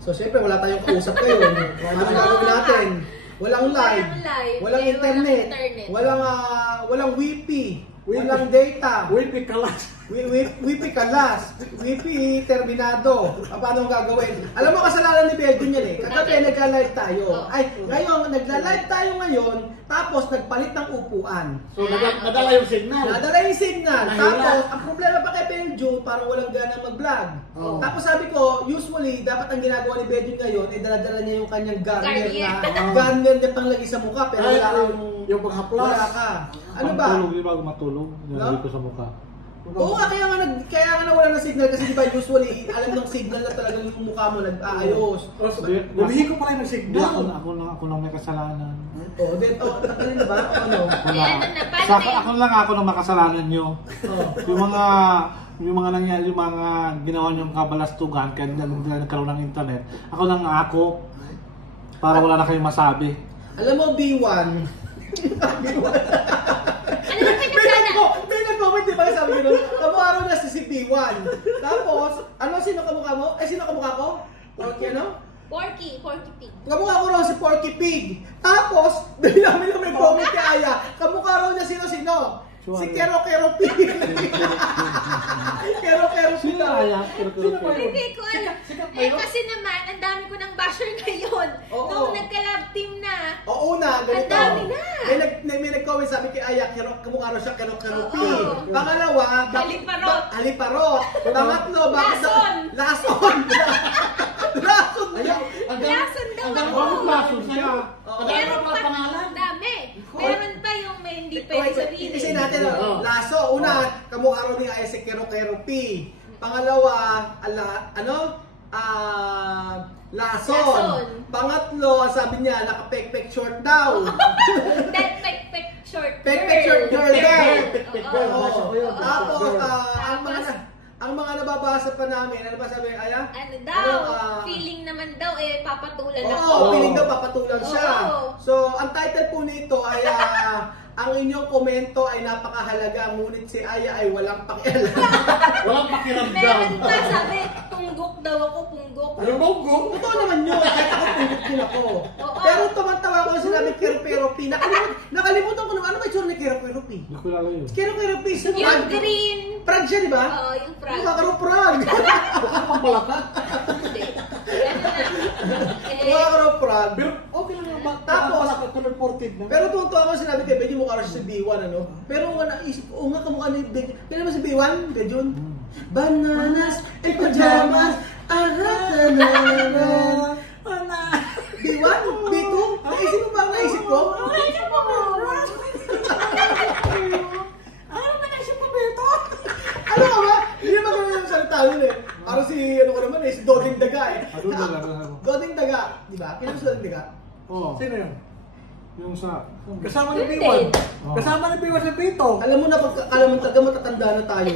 So, syempre, wala tayong kausap ngayon. Ano gagawin natin? Walang live, walang internet, walang wifi, walang data. Wifi kalas. Wifi kalas, wifi terminado. Paano gagawin? Alam mo, kasalanan ni Bedun yan eh. Kagabi nagla-live tayo. Ay, ngayon, nagla-live tayo ngayon, tapos nagpalit ng upuan. So, nadala yung signal. Nadala yung signal. Tapos, ang problema pa kay Benjo, parang walang gana mag-vlog. Tapos sabi ko, usually, dapat ang ginagawa ni Benjo ngayon, ay daladala niya yung kanyang garnier na garnier niya panglagay sa mukha, pero wala kang yung paghaplas. Wala ka. Ano ba? Matulog, di ba matulog? Nilagay ko sa mukha. Oo nga, kaya nga nawala ng signal kasi di ba usually alam ng signal na talagang yung mukha mo nag-aayos. Humihin ko pala yung signal. Ako lang may kasalanan. Oo, tagalin na ba? Ano? Ako lang makasalanan nyo. Yung mga nangyari, yung mga ginawa nyong kabalastugan kaya nagkaroon ng internet. Ako lang para wala na kayong masabi. Alam mo, B1. May nag-comment, di ba? Sabi ko, kamukha rin na si B1. Tapos, sino kamukha mo? Sino kamukha ko? Porky ano? Porky Pig. Kamukha ko raw si Porky Pig. Tapos, bilang may comment kay Aya, kamukha raw niya sino? Si Kero P. Kero P na. Hindi ko alam. Kasi naman, ang dami ko ng basher ngayon. Nung nagka-love team na. Oo na, ganito. Ang dami na. May nag-comment sabi kay Aya, kamukha raw siya Kero P. Pangalawa, Haliparot. Pangatlo, Lason. Lason daw ako. Lason siya. Meron pa pangalan. Dami. Meron pa yung may hindi pwede sabihin. Kasi natin, Laso. Una, kamukha raw ni Aya si Kero P. Pangalawa, Lason. Pangatlo, sabi niya, naka-pek-pek short daw. That pek-pek short girl. Pek-pek short girl daw. Tapos, ang mga nababasa pa namin, ano ba sabi, Aya? Ano daw, feeling naman daw, papatulan ako. Oo, feeling daw papatulan siya. So, ang title po nito ay, ang inyong komento ay napakahalaga, ngunit si Aya ay walang pakialam. Walang pakiramdam. Meron pa sabi, punggok daw ako, punggok. Ano punggok? Totoo naman yun, kahit ako punggok din ako. Pero tumantawa ko sinabi Kero P. Nakalimutan ko naman, ano ba yung ni Kero P? Hindi ko lalo yun. Kero P, yung green. Prag siya, di ba? Oo, yung prag. Makakaro-prag. Pampalaka? Hindi. Makakaro-prag. Pero okay lang naman. Tapos, reported na. pero tuwang-tuwa ko sinabi kay Benjo, mukha siya si B1, ano? Pero naisip ko, nga kamukha ni Benjo. Kaya naman si B1, Benjo? Bananas and pajamas, B1? B2? Naisip mo ba ang naisip ko? Naisip mo ba? Ano ba naisip mo, Beto? Ano ka ba? Hindi naman kami yung salita yun eh. Parang si, si Doding Daga eh. Doding Daga, di ba? Kailan si Doding Daga? Oo. Sino yun? Yung sa... Kasama ni B1. Kasama ni B1 si Pito. Alam mo na, alam mo talaga matatanda na tayo.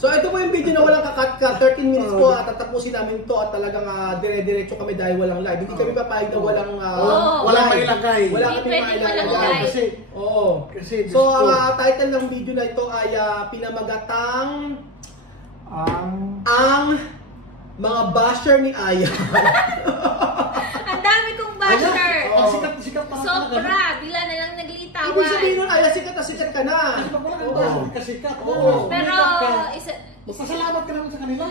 So ito po yung video na walang kakat 13 minutes po at tatapusin namin to at talagang dire-diretso kami dahil walang live. Hindi kami papayag na walang mailagay. Wala kami mailagay. Kasi so ang title ng video na ito ay pinamagatang ang mga basher ni Aya. Ang dami kong basher. Sikat pa. Sobra, bila na lang naglitawan. Ibig sabihin nun, Aya, sikat ka na. Sikat. Pero, Pasalamat ka naman sa kanila.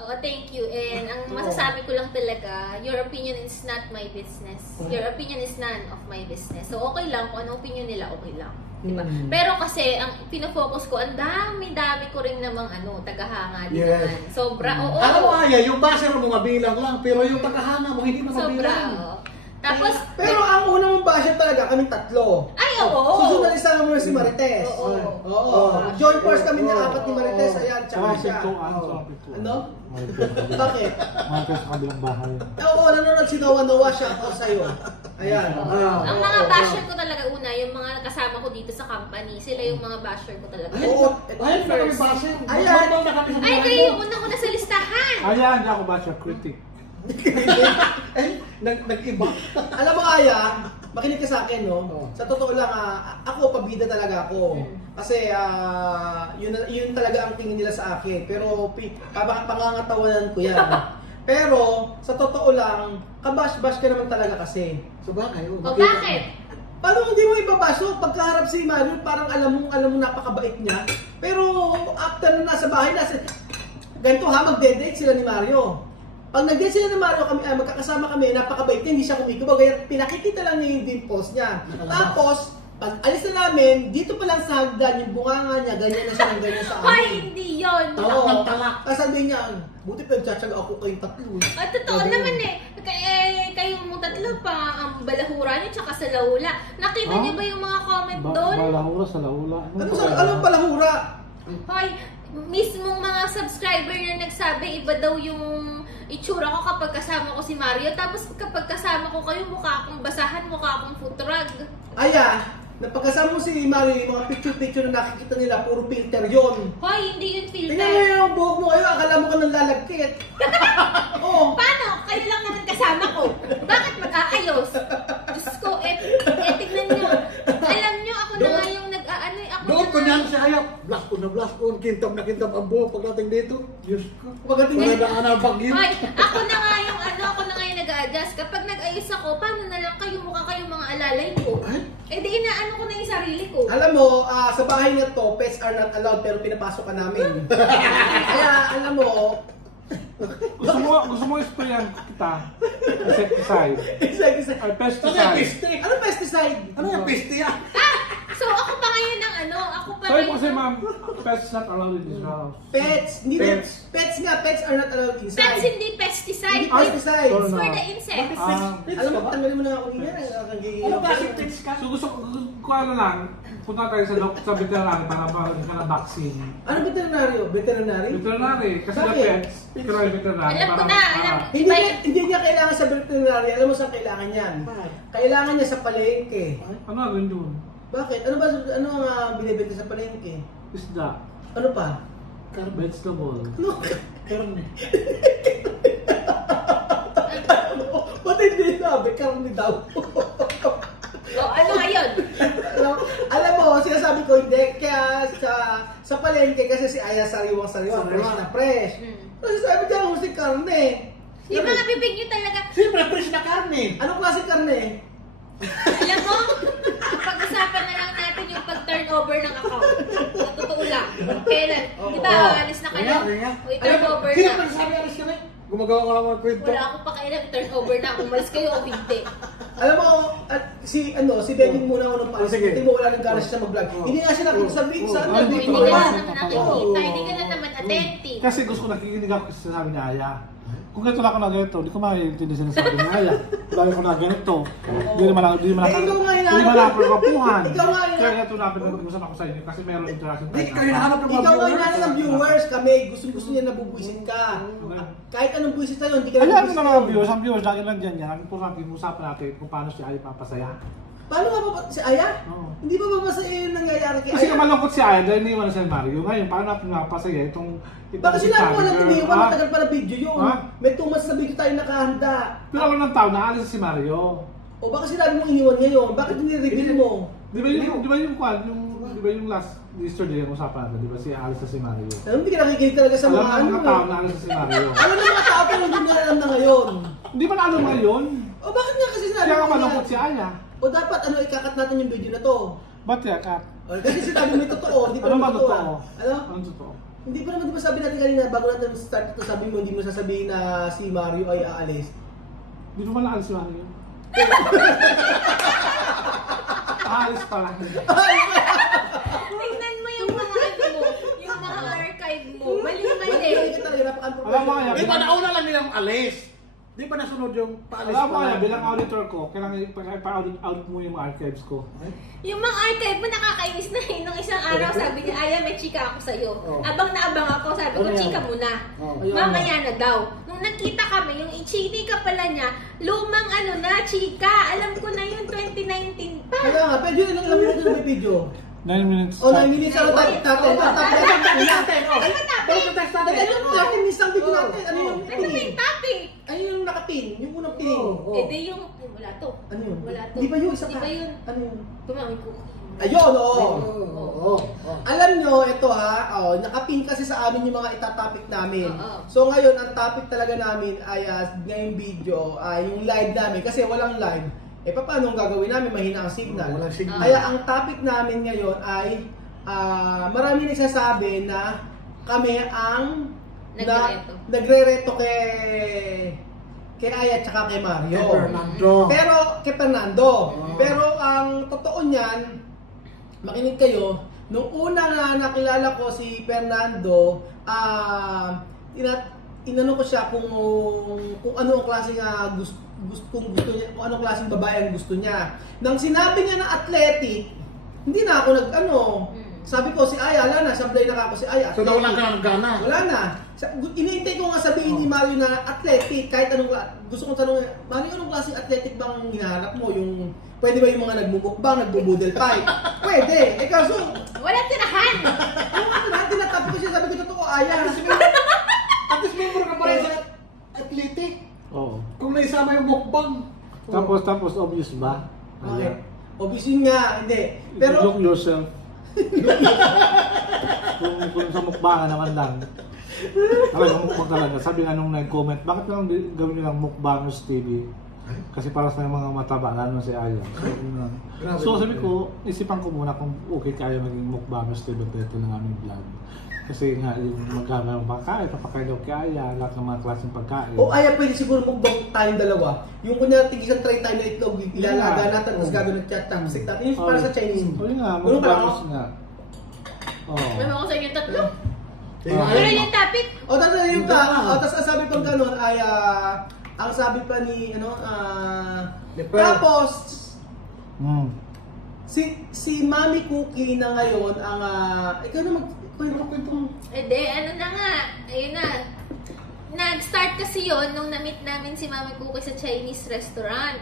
Oo, thank you. And ang masasabi ko lang talaga, your opinion is not my business. Your opinion is none of my business. So, okay lang. Kung ano opinion nila, okay lang. Diba? Pero kasi, ang pinafocus ko, ang dami-dami ko rin namang tagahanga din naman. Sobra, oo. Alam mo, Aya, yung basher mo mabilang lang, pero yung tagahanga mo hindi mo mabilang. Sobra, oo. Tapos, pero ang unang mong basher talaga, kaming tatlo. Ay, oo. Susunod isama mo na si Marites. Oo. Joint force kami ng apat ni Marites. Ayan, tsaka siya. Ano? Bakit? Marites sa kabilang bahay. Oo, nanonood si Noah siya ako sa'yo. Ayan. Ang mga basher ko talaga una, yung mga kasama ko dito sa company, sila yung mga basher ko talaga. Oo. Ayun na kami basher. Ayan. Ay, kayo yung una ko na sa listahan. Ayan, hindi ako basher, critic. Nag-iba. Alam mo, Aya, makinig ka sa akin, no? Sa totoo lang, ako, pabida talaga ako. Kasi, yun talaga ang tingin nila sa akin. Pero, pangangatawanan ko yan. Pero, sa totoo lang, kabash-bash ka naman talaga kasi. Sa bagay, O bakit? Paano hindi mo ibabaso? Pagkaharap si Mario, parang alam mo napakabait niya. Pero, after na nasa bahay, ganito magde-date sila ni Mario. Pag nag-date sila ni Mario, magkakasama kami, napakabait niya, hindi siya kumikubo. Kaya pinakikita lang niya yung dimples niya. Tapos, pag alis na namin, dito pa lang sa hagdan, yung bunganga niya, ganyan na siya ng ganyan sa amin. Hoy, hindi yun. Oo. Kasabihin niya, buti pinagtsatsaga ako kayong tatlo. Totoo naman eh. Kayong mong tatlo pa, ang balahura niyo tsaka sa laula. Nakita niyo ba yung mga comment doon? Balahura sa laula. Anong balahura? Hoy, mismong mga subscriber na nagsabi, iba daw yung itsura ko kapag kasama ko si Mario. Tapos kapag kasama ko kayo, mukha akong basahan, mukha akong food rug. Napagkasama mo si Mario, yung mga picture-picture na nakikita nila, puro filter yon. Hoy, hindi yun filter. Tingnan mo yung buhok mo kayo, akala mo ka nang lalagkit. Oo. Paano? Kayo lang naman kasama ko. Bakit mag-aayos? Diyos ko, tignan nyo. Alam nyo, ako na nga yung nag-aano. Doon ko niyan si Ayap. Blast ko, kintab na kintab ang buhok pagdating dito. Diyos ko. Pagdating dito. Magandaan ang bagyo. Hoy, ako na nga yung nag-a-adjust. Kapag nag-ayos ako, paano na lang kayo mukha kayong mga alalay ko? Di inaano ko na yung sarili ko. Alam mo, sa bahay na to, pets are not allowed pero pinapasok ka namin. Kaya, alam mo, gusto mo sprayan kita? Insecticide. Or pesticide. Ano pesticide? Ano yung piste yan? So ako pa ngayon ang ako pa Sorry ngayon. po kasi ma'am, pets not allowed in this house. Pets. Hindi Pets. Pets nga, pets are not allowed inside. Pets hindi pesticide. Hindi pesticide. It's for the insects. Alam mo, tanggalin mo na ako niya. Ano ba si pits ka? So gusto ko ano lang, punta tayo sa veterinary para magkaroon ka ng vaccine. Ano veterinaryo? Veterinary? Veterinary, kasi the Bakit? pets, ikaw ay veterinary. Alam ko para- na, para- alam. Hindi niya kailangan sa veterinary. Alam mo saan kailangan yan? Kailangan niya sa palengke. Ano rin yun? Bakit? Ano ang binibenta sa palengke? Isda. Ano pa? Vegetable. Ano? Karne. Ba't hindi sabi? Karne daw. Ano ngayon? Alam mo, sinasabi ko hindi. Kaya sa palengke kasi si Aya sariwang-sariwa. Fresh na fresh. Kasi sabi niya, gusto yung karne. Yung mga bibig nyo talaga. Siyempre, fresh na karne. Anong klase karne? Alam mo, pag-usapan na lang natin yung pag-turnover ng account. Sa totoo lang. Kailan? Di ba, alis na kayo? O i-turnover Sino na. pa nasabi alis ka na? Gumagawa ka lang mga kwento. Wala akong pakialam, turnover na. Kung malis kayo o hindi. Alam mo, at si Benjing muna ako nung paalis. Sige. Hindi mo wala nang ganas siya mag-vlog. Hindi nga siya nakita sa video. Sa Oh, Hindi video. ka na naman nakikita. Hindi ka na naman attentive. Kasi gusto ko nakikinig ako sa sinasabi ni Aya. Kung ganito lang ako na ganito, hindi ko maintindihan sinasabi ni Aya. Lagi ko na ganito. Hindi naman ako napapuhan. Ikaw nga hinahanap. Kaya ganito na pinag-usapan ako sa inyo kasi mayroon interaction Hindi kayo hinahanap ng mga Ikaw nga viewers. hinahanap ng viewers. Kami, gusto niya nabubuisit ka. Kahit anong buwisit tayo, hindi ka Alam mo nabubuisit. na mga viewers, ang viewers lagi lang dyan yan. Ang importante, usapan natin kung paano si Aya papasaya. Paano nga ba si Aya? Oo. Hindi ba masaya yung nangyayari kay Kasi Aya? malungkot si Aya dahil iniwan na si Mario. Ngayon, paano natin mapasaya itong Baka sila mo walang iniwan, Ha? matagal pa na video yun. Ha? May 2 months na video tayo nakahanda. Pero ako ng tao, naalis si Mario. O baka sila mo iniwan ngayon, bakit hindi reveal mo? Di ba yung last yesterday ang usapan natin, di ba si Alice na si Mario? Alam, hindi ka nakikinig talaga sa Alam mga mo ano. mga tao na Alice na si Mario. Alam mo mga tao pero hindi nila alam na ngayon. Hindi ba na alam ngayon? O bakit nga kasi sinabi Kaya nga mo malungkot yan? si Aya. O dapat ikakat natin yung video na to. Ba't yan, Kat? O, kasi sinabi mo yung totoo, hindi pa Ano naman ba totoo? Ano? Ano totoo? Hindi pa naman di ba sabi natin kanina bago natin start ito, sabi mo hindi mo sasabihin na si Mario ay aalis. Hindi mo malaalis si Mario. Aalis pa lang. Tingnan mo yung mga yung mga archive mo. Mali-mali. Hindi ka talaga napaka-unprofessional. Alam mo kaya, Di ba nauna lang nilang alis? Di ba nasunod yung paalis Alam mo pa kaya, lang? bilang auditor ko, kailangan ipa-audit mo yung mga archives ko. Yung mga archive mo nakakainis na eh. Nung isang araw sabi niya, Aya, may chika ako sa'yo. Oh. Abang na abang ako, sabi ko, Ano yan? chika mo na. Oh. Mamaya na daw. Nung nagkita kami, yung chinika pala niya, lumang chika. Alam ko na yun, 2019 pa. Kaya nga, pero yun lang minuto na may video. 9 minutes. O, 9 minutes na natin. Text natin. Ano 30 minutes ang video natin? Ano yung Ano ba yung topic? Ano yung nakapin? Yung unang pining? Oo. Eh, di yung, wala to. Ano yun? Wala to. Di ba yung isa Di ka? ba yun? Ano yun? Tumawin ko. Ayun, oo. Oo. Alam nyo, ito nakapin kasi sa amin yung mga itatopic namin. So ngayon, ang topic talaga namin ay ngayong video, yung live namin. Kasi walang live, paano ang gagawin namin? Mahina ang signal. Walang signal. Kaya ang topic namin ngayon ay, marami nagsasabi na kami ang nagre-reto kay Aya at saka kay Mario. Kay Fernando. Pero ang totoo niyan, makinig kayo, nung una na nakilala ko si Fernando, inano ko siya kung ano ang klaseng gusto niya, kung anong klaseng babae ang gusto niya. Nang sinabi niya na athletic, hindi na ako sabi ko si Aya, wala na, sablay na ako si Aya. So wala ka ng gana? Wala na. Iniintay ko nga sabihin ni Mario na athletic, kahit anong gusto kong tanong, Mario, anong klaseng athletic bang hinahanap mo? Yung pwede ba yung mga nagmumukbang, nagbubudel fight? Pwede. Kaso wala tirahan. Tinatapi ko siya, sabi ko totoo, Aya. At least member ka pa rin sa athletic. Oo. Kung naisama yung mukbang. Tapos obvious ba? Okay. Obvious yun nga, hindi. Pero look yourself. kung sa mukbang naman lang. Talagang mukbang talaga. Sabi nga nung nag-comment, bakit lang gawin nilang Mukbangers TV? Kasi para sa mga mataba, lalo na si Aya. So sabi ko, isipan ko muna kung okay kaya maging Mukbangers TV dito ng aming vlog. Kasi nga, yung magkano ng pagkain, papakain daw kay Aya, lahat ng mga klaseng pagkain. Aya, pwede siguro mukbang tayong dalawa. Yung kunya tigisang try tayo na itlog, ilalaga natin, tapos gagawin ng chat time. Stick natin yung para sa Chinese. Oo nga, Mukbangers nga. Alam ko sa inyo tatlo. Pero yung topic? Tapos ang sabi pang ganun ay, ang sabi pa ni, tapos, si Mami Cookie na ngayon, ang, ikaw na kwento. Ano na nga, ayun na. Nag-start kasi yon nung na-meet namin si Mami Cookie sa Chinese restaurant.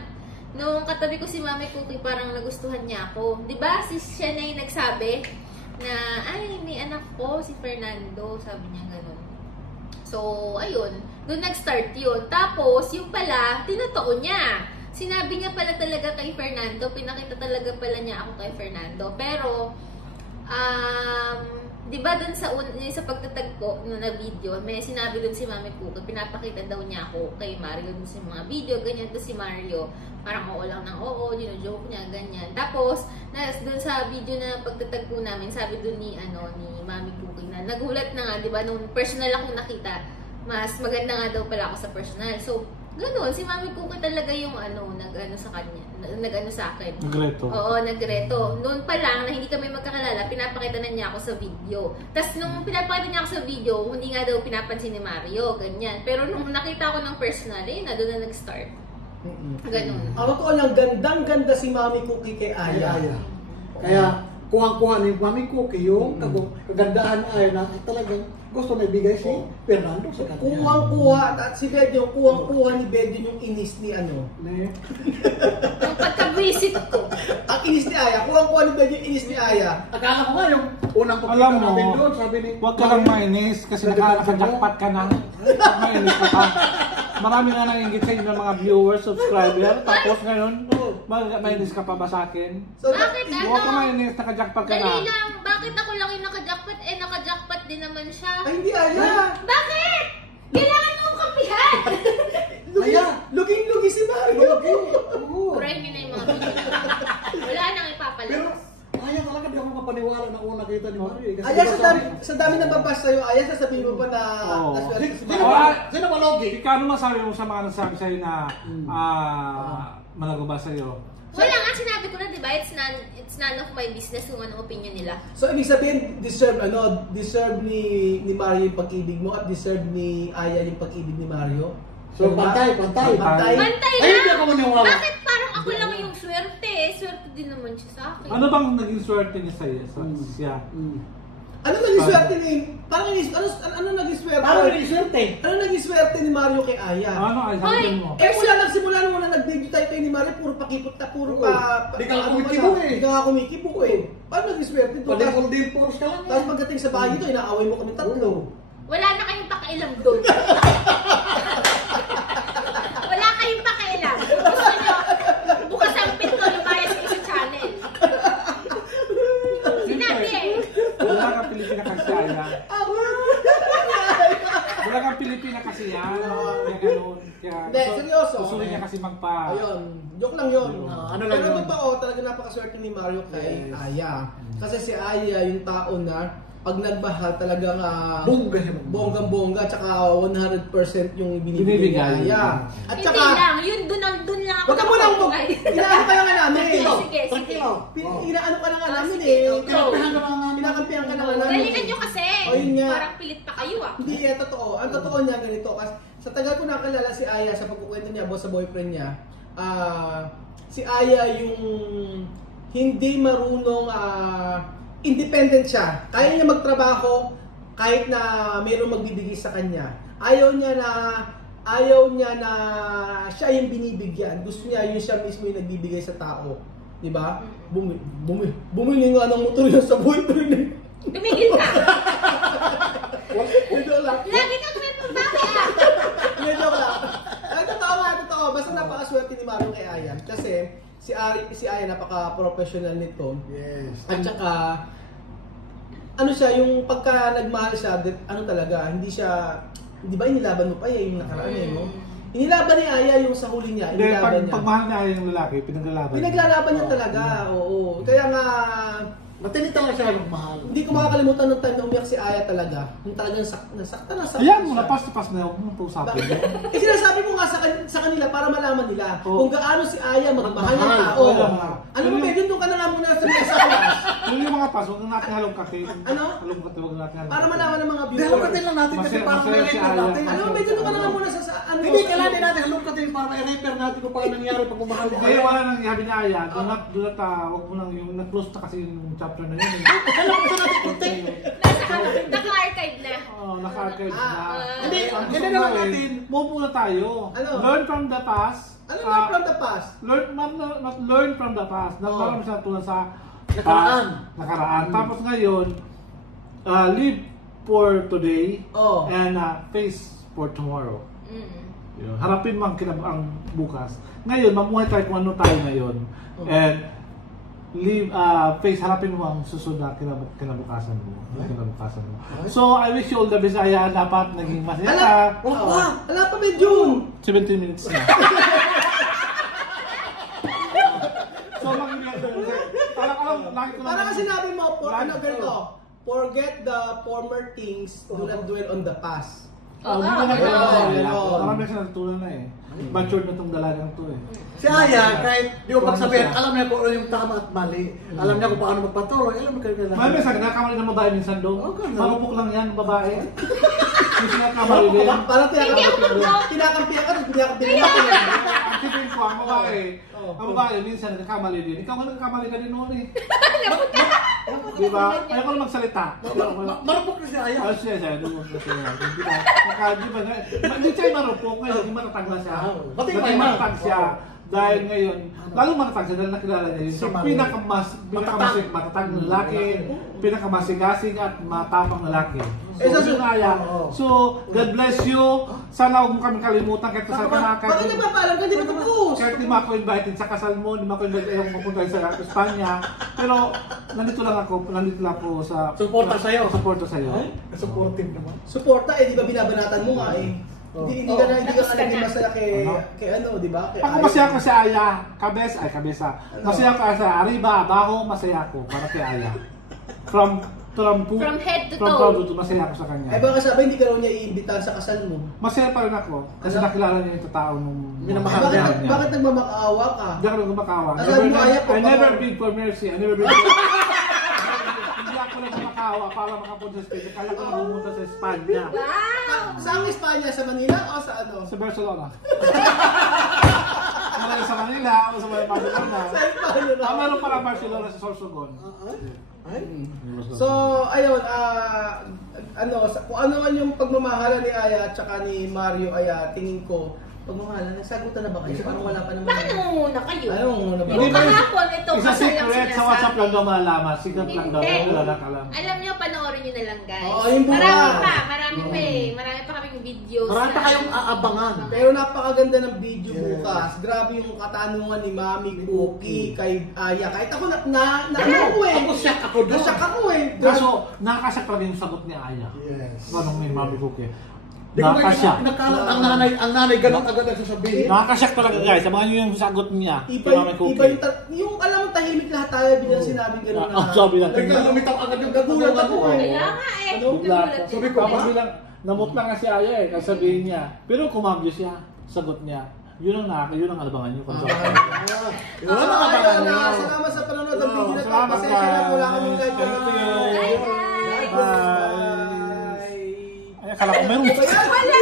Nung katabi ko si Mami Cookie, parang nagustuhan niya ako. Diba, siya na yung nagsabi na, ay, may anak ko, si Fernando, sabi niya ganun. So, ayun, doon nag-start yun. Tapos, yung pala, tinotoo niya. Sinabi niya pala talaga kay Fernando, pinakita talaga pala niya ako kay Fernando. Pero, di ba dun sa pagtatag ko na video, may sinabi dun si Mami Cookie, pinapakita daw niya ako kay Mario dun sa mga video, ganyan. Dun si Mario, parang oo lang ng oo, joke niya, ganyan. Tapos, dun sa video na pagtatag ko namin, sabi dun ni Mami Cookie na nagulat na nga, di ba, nung personal akong nakita, mas maganda nga daw pala ako sa personal. So, ganun, si Mami Cookie talaga yung nag-ano sa kanya, nag-ano sa akin. Nagreto. Oo, nagreto. Noon pa lang, na hindi kami magkakalala, pinapakita na niya ako sa video. Tapos nung pinapakita niya ako sa video, hindi nga daw pinapansin ni Mario, ganyan. Pero nung nakita ko ng personal, na doon na nag-start. Ganun. Ang totoo lang, gandang-ganda si Mami Cookie kay Aya. Kaya, kuha-kuha ni Mami Cookie yung kagandaan ay na talagang gusto na ibigay si Fernando sa kanya. Kuwang-kuha, at si Bedyo, kuwang-kuha ni Bedyo yung inis ni Yung pagka-visit ko. Ang inis ni Aya, kuwang-kuha ni Bedyo yung inis ni Aya. Akala ko nga yung unang Alam pagkita mo, natin doon, sabi ni... huwag ka lang mainis kasi nakajakpat ka na. Mainis ka pa. Marami nga nangingit sa inyo mga viewers, subscriber. Tapos ngayon, mainis ka pa ba sa akin? So, Bakit Huwag ka mainis, nakajakpat ka na. Dali lang, bakit ako lang yung nakajakpat? Nakajakpat din naman siya. Ay, hindi Aya. Bakit? Kailangan mong kapihan! Luging-lugi si Mario. Purahin nyo na yung mga video. Wala nang ipapalabas. Aya talaga di ako mapaniwala na una kita ni Mario. Aya, sa dami na babas sa'yo, Aya, sasabihin mo pa na... Sino malogi? Ikaw, ano masabi mo sa mga nagsabi sa'yo na malago ba sa'yo? Wala nga, sinabi ko na, diba? It's none of my business kung anong opinion nila. So, ibig sabihin, deserve ni Mario yung pag-ibig mo at deserve ni Aya yung pag-ibig ni Mario? So, pantay. Pantay Ay, hindi lang! ako maniwala. Bakit parang ako lang yung swerte? Swerte din naman siya sa akin. Ano bang naging swerte niya sa'yo? Siya? Ano naging swerte ni... Parang ano naging swerte? Paano naging swerte? Ano naging swerte ni Mario kay Aya? Ano ay sabihin mo? Nagsimula nung nag-video tayo ni Mario, puro pakipot na, puro pa... Di ka kumikibo eh. Di ka kumikibo eh. Paano naging swerte to? Padimpol-dimpol ka lang. Tapos pagdating sa bahay ito, inaaway mo kami tatlo. Wala na kayong pakialam doon. Wala kayong pakialam. Gusto nyo, bukas ang pinto, lumayas kayo sa channel. kasi yan. Kaya ganun. Hindi, seryoso. Gusto niya kasi magpa... Ayun, joke lang yun. Ano lang Pero yun? totoo, talaga napakaswerte ni Mario kay Aya. Kasi si Aya yung tao na pag nagmahal talagang bonggang-bongga tsaka 100% yung binibigay ni Aya. At Hindi saka, lang, yun dun lang ako. wag ka mo lang, inaano ka lang nga namin eh. Sige. Inaano ka lang nga namin Sige, eh. go. Pinakampihan ka lang nga namin. Galingan nyo kasi. O, yun nga. Parang pilit pa kayo ah. Hindi, totoo. Ang totoo niya ganito. Kasi sa tagal ko nakilala si Aya sa pagkukwento niya about sa boyfriend niya, si Aya yung hindi marunong independent siya. Kaya niya magtrabaho kahit na mayroong magbibigay sa kanya. Ayaw niya na siya yung binibigyan. Gusto niya yung siya mismo yung nagbibigay sa tao. 'Di ba? Bumili nga ng motor yan sa boyfriend. Tumigil ka. Ito lang. Lagi kang may pabaki ah. Hindi, joke lang. Ang totoo. Basta napakaswerte ni Mario kay Aya. Kasi si Aya napaka-professional nito. Yes. At saka, ano siya, yung pagka nagmahal siya, ano talaga, hindi siya, di ba inilaban mo pa yung nakaraan no? Inilaban ni Aya yung sa huli niya, inilaban niya. Pag mahal na Aya yung lalaki, pinaglalaban. Pinaglalaban niya talaga, oo. Kaya nga, Matindi talaga siya magmahal. hindi ko makakalimutan ng time na umiyak si Aya talaga. Yung talagang nasaktan Ayan mo, siya. napas na huwag mo usapin. Eh sinasabi ko nga sa kanila para malaman nila Oh. kung gaano si Aya magmahal ng Magmahal. tao. Oo. Ano ba, medyo doon ka na nga muna sa mga class. Yung mga pas, huwag na natin halong kaki. Ano? Halong kati, huwag na natin halong Para malaman ng mga Hindi, halongkatin viewers. lang natin kasi Masaya- parang masaya may si record Aya. natin. Ano ba, medyo doon ka na nga muna sa ano. Hindi, kailangan din natin halongkatin para may record natin kung paano nangyari pag umahal ni Hindi, Aya. wala nang sabi niya Aya. Do not, huwag mo nang yung nag-close na kasi yung chapter na yun. Kailangan natin kunti. Naka-archive na. Naka-archive na. Hindi, Ang hindi gusto na lang ko natin. move muna tayo. Ano? Learn from the past. Ano na from the past? Not learn from the past. Marami siya tulad sa Nakaraan. Nakaraan. Tapos ngayon, live for today Oh. and face for tomorrow. Yun. Harapin mo ang bukas. Ngayon, mamuhay tayo kung ano tayo ngayon. And live, harapin mo ang susunod na kinabukasan mo. So, I wish you all the best. Aya, dapat naging masaya ka. Ala pa may June. 17 minutes na. So, mag-ibig alam, lagi ko Para naman- kasi sinabi mo, Lagi- ganito, forget the former things, do not dwell on the past. Oh, hindi Oo, na oo, nagkakaroon. oo. Marami siya natutunan na eh. Matured na tong dalagang to eh. Si Aya, kahit di ko magsabihin, alam niya kung ano yung tama at mali. Alam niya kung paano magpatuloy. Alam mo kailangan. May minsan, nakakamali ng babae minsan doon. Oo, ganun. Marupok lang yan, babae. Minsan nakakamali din. Parang Hindi ako mag-joke. kinakampihan ka, pinakampihan ka. Ang tipin ko, ang babae, ang babae minsan nagkakamali din. Ikaw nga nagkakamali ka din noon eh. Diba? Ayaw ko na magsalita. Marupok na si Aya. Ayos siya siya, doon mo kasi yan. Hindi siya marupok ngayon, hindi matatag na siya. Pati Dati matatag siya. Dahil ngayon, lalo matatag siya dahil nakilala niya yun. So, pinakamatatag na lalaki, pinakamasigasig at matapang na lalaki. So, yun Aya. So, God bless you. Sana huwag mo kami kalimutan kahit sa Bakit nagpapaalam ka? Di ba tapos? kahit di mo ako invited sa kasal mo, di mo ako invited ayong mapunta sa Espanya. Pero nandito lang ako sa Suporta sa'yo. Suporta sa'yo. Supportive naman. Suporta di ba binabanatan mo nga eh. Hindi ka naging masaya kay ano, di ba? Kay Ako Aya. masaya ko sa Aya. Kabesa. Masaya ko sa Arriba, Abajo, masaya ako para kay Aya. From head to from toe. to masaya ako sa kanya. Eh baka sabi hindi ka raw niya iimbitahan sa kasal mo. Masaya pa rin ako kasi Ano? nakilala niya yung tao nung Minamahal Bakit, bakit nagmamakaawa ka? Hindi ako nagmamakawa. Alam mo, Aya, I never beg for mercy. I never beg for Hindi ako nagmamakawa para makapunta sa Spain. Kala ko pumunta sa Espanya. Wow! Saan Espanya? Sa Manila o sa ano? Sa Barcelona. Malaki sa Manila o sa Barcelona. Sa Espanya na. Meron pala Barcelona sa Sorsogon. So, ayun, kung ano man yung pagmamahala ni Aya at saka ni Mario Aya, tingin ko, pagmamahala, nagsagutan na ba kayo? Parang wala pa naman. Bakit muna kayo? Ano muna ba? Hindi ba- Kahapon, ito Isa kasal lang secret sa WhatsApp lang daw malalaman. Secret lang daw. Hindi. Wala lang alam. Alam niyo, panoorin niyo na lang guys. Oo, yung buka. Marami pa eh. Marami pa kaming videos. Marami pa na- kayong aabangan. Pero napakaganda ng video Yes. bukas. Grabe yung katanungan ni Mami Cookie kay Aya. Kahit ako ano ko eh. Ako shock ako doon. Na-shock ako eh. Kaso, nakakasak talaga yung sagot ni Aya. Yes. Anong may Mami Cookie. Di ko Nakakasya. nakala ang nanay ganun agad ang sasabihin. Nakakasyak talaga guys. Abangan nyo yung sagot niya. Iba, Kay Mami Cookie. iba yung alam mo tahimik lahat tayo biglang sinabing gano'n na. Sabi natin. Bigla lumitaw agad yung Nagulat katawan ako ko. eh. Kaya nga eh. Ano? Nagulat Sabi din ko, ako. Tapos bilang, namutla nga si Aya eh. Kasi sabihin niya. Pero kumabyo siya. Sagot niya. Yun ang alabangan nyo. Kung saan. Yun ang abangan nyo. Salamat sa panonood ng video na ito. Salamat, Pasensya na guys. wala kaming live. Thank you. Bye, guys. Bye. Ay, akala ko meron. Bye. Wala!